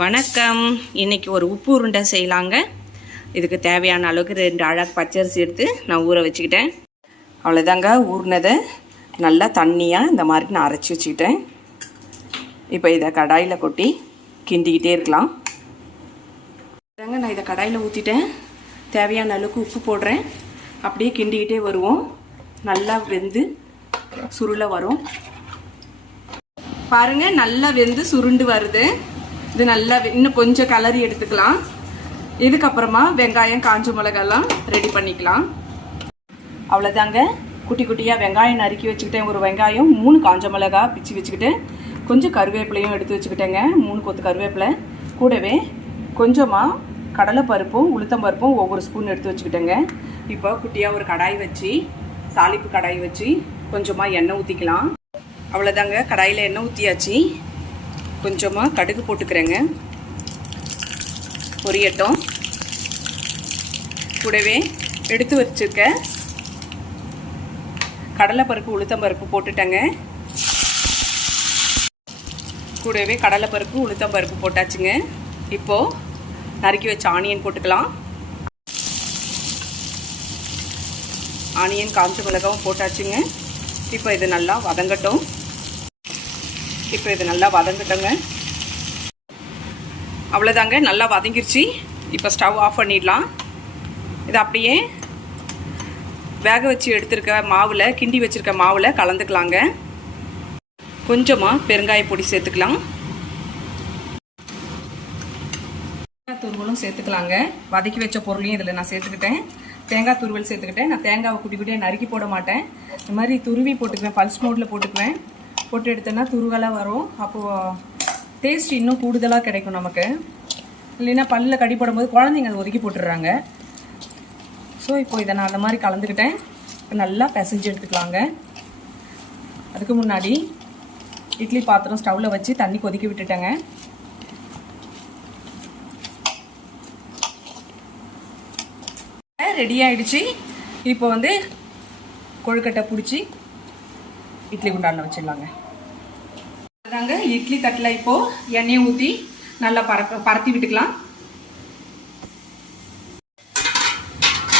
வணக்கம். இன்னைக்கு ஒரு உப்பு உருண்டை செய்யலாங்க. இதுக்கு தேவையான அளவுக்கு ரெண்டு அழகு பச்சரிசி எடுத்து நான் ஊற வச்சுக்கிட்டேன். அவ்வளோதாங்க ஊறினதை. நல்லா தண்ணியாக இந்த மாதிரி நான் அரைச்சி வச்சுக்கிட்டேன். இப்போ இதை கடாயில் கொட்டி கிண்டிக்கிட்டே இருக்கலாம். தாங்க நான் இதை கடாயில் ஊற்றிட்டேன் தேவையான அளவுக்கு உப்பு போடுறேன். அப்படியே கிண்டிக்கிட்டே வருவோம். நல்லா வெந்து சுருளை வரும். பாருங்கள் நல்லா வெந்து சுருண்டு வருது. இது நல்லா இன்னும் கொஞ்சம் கலரி எடுத்துக்கலாம். இதுக்கப்புறமா வெங்காயம் காஞ்ச மிளகாலாம் ரெடி பண்ணிக்கலாம். அவ்வளோதாங்க குட்டி குட்டியாக வெங்காயம் நறுக்கி வச்சுக்கிட்டேன். ஒரு வெங்காயம் மூணு காஞ்ச மிளகா பிச்சு வச்சுக்கிட்டு கொஞ்சம் கருவேப்பிலையும் எடுத்து வச்சுக்கிட்டேங்க. மூணு கொத்து கருவேப்பிலை. கூடவே கொஞ்சமாக கடலைப்பருப்பும் உளுத்தம்பருப்பும் ஒவ்வொரு ஸ்பூன் எடுத்து வச்சுக்கிட்டேங்க. இப்போ குட்டியாக ஒரு கடாய் வச்சு தாளிப்பு கடாய் வச்சு கொஞ்சமாக எண்ணெய் ஊற்றிக்கலாம் அவ்வளோதாங்க கடாயில் எண்ணெய் ஊற்றியாச்சு கொஞ்சமாக கடுகு போட்டுக்கிறேங்க. பொரியட்டும். கூடவே எடுத்து வச்சிருக்க கடலைப்பருப்பு உளுத்தம்பருப்பு போட்டுட்டேங்க. கூடவே கடலைப்பருப்பு உளுத்தம்பருப்பு போட்டாச்சுங்க. இப்போது நறுக்கி வச்ச ஆனியன் போட்டுக்கலாம். ஆனியன் காஞ்ச மிளகாவும் போட்டாச்சுங்க. இப்போ இது நல்லா வதங்கட்டும். இப்போ இது நல்லா வதங்கட்டுங்க அவ்வளோதாங்க நல்லா வதங்கிருச்சு. இப்போ ஸ்டவ் ஆஃப் பண்ணிடலாம். இது அப்படியே வேக வச்சு எடுத்துருக்க மாவில் கிண்டி வச்சுருக்க மாவில் கலந்துக்கலாங்க. கொஞ்சமாக பெருங்காய பொடி சேர்த்துக்கலாம். தேங்காய் துருவலும் சேர்த்துக்கலாங்க. வதக்கி வச்ச பொருளையும் இதில் நான் சேர்த்துக்கிட்டேன். தேங்காய் துருவல் சேர்த்துக்கிட்டேன். நான் தேங்காவை குட்டி குட்டியாக நறுக்கி போட மாட்டேன். இந்த மாதிரி துருவி போட்டுக்குவேன். பல்ஸ் மோட்டில் போட்டுக்குவேன். போட்டு எடுத்தேன்னா துருவலாக வரும். அப்போது டேஸ்ட் இன்னும் கூடுதலாக கிடைக்கும் நமக்கு. இல்லைன்னா பல்லில் கடி போடும்போது குழந்தைங்க அதை ஒதுக்கி போட்டுடுறாங்க. ஸோ இப்போ இதை நான் அந்த மாதிரி கலந்துக்கிட்டேன். நல்லா பிசைஞ்சு எடுத்துக்கலாங்க. அதுக்கு முன்னாடி இட்லி பாத்திரம் ஸ்டவ்வில் வச்சு தண்ணி கொதிக்க விட்டுட்டேங்க. ரெடி ஆயிடுச்சு. இப்போ வந்து கொழுக்கட்டை பிடிச்சி இட்லி குண்டானில் வச்சிடலாங்க. அதுதாங்க இட்லி தட்டில் இப்போது எண்ணெயை ஊற்றி நல்லா பரப்ப பரத்தி விட்டுக்கலாம்.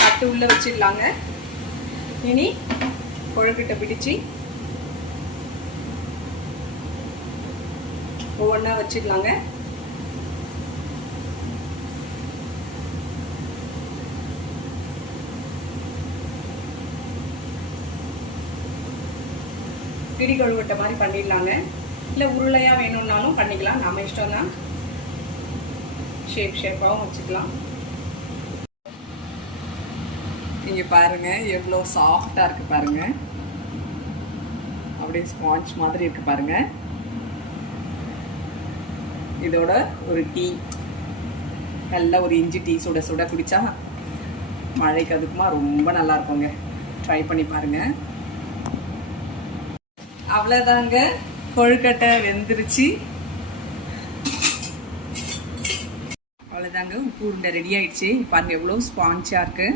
தட்டு உள்ளே வச்சிடலாங்க. இனி கொழுக்கிட்ட பிடிச்சி ஒவ்வொன்றா வச்சிடலாங்க. பிடி கழுவட்ட மாதிரி பண்ணிடலாங்க. இல்லை உருளையாக வேணும்னாலும் பண்ணிக்கலாம். நம்ம இஷ்டம் தான் ஷேப் ஷேப்பாகவும் வச்சுக்கலாம். நீங்கள் பாருங்கள் எவ்வளோ சாஃப்டாக இருக்குது பாருங்க. அப்படியே ஸ்பாஞ்ச் மாதிரி இருக்குது பாருங்கள் இதோட ஒரு டீ நல்ல ஒரு இஞ்சி டீ சுட சுட குடித்தா மழைக்கு அதுக்குமா ரொம்ப நல்லா இருக்குங்க. ட்ரை பண்ணி பாருங்கள் அவ்வளோதாங்க கொழுக்கட்டை வெந்துருச்சு. அவ்வளோதாங்க உப்பு உருண்டை ரெடி ஆயிடுச்சு. பாருங்க எவ்வளோ ஸ்பான்ச்சாக இருக்கு.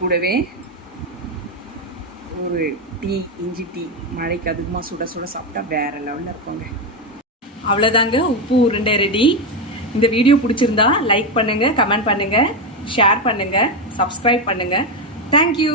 கூடவே ஒரு டீ இஞ்சி டீ மழைக்கு அதிகமாக சுட சுட சாப்பிட்டா வேற லெவலில் இருக்கோங்க. அவ்வளோதாங்க உப்பு உருண்டை ரெடி இந்த வீடியோ பிடிச்சிருந்தா லைக் பண்ணுங்கள் கமெண்ட் பண்ணுங்கள் ஷேர் பண்ணுங்கள் சப்ஸ்கிரைப் பண்ணுங்கள் தேங்க்யூ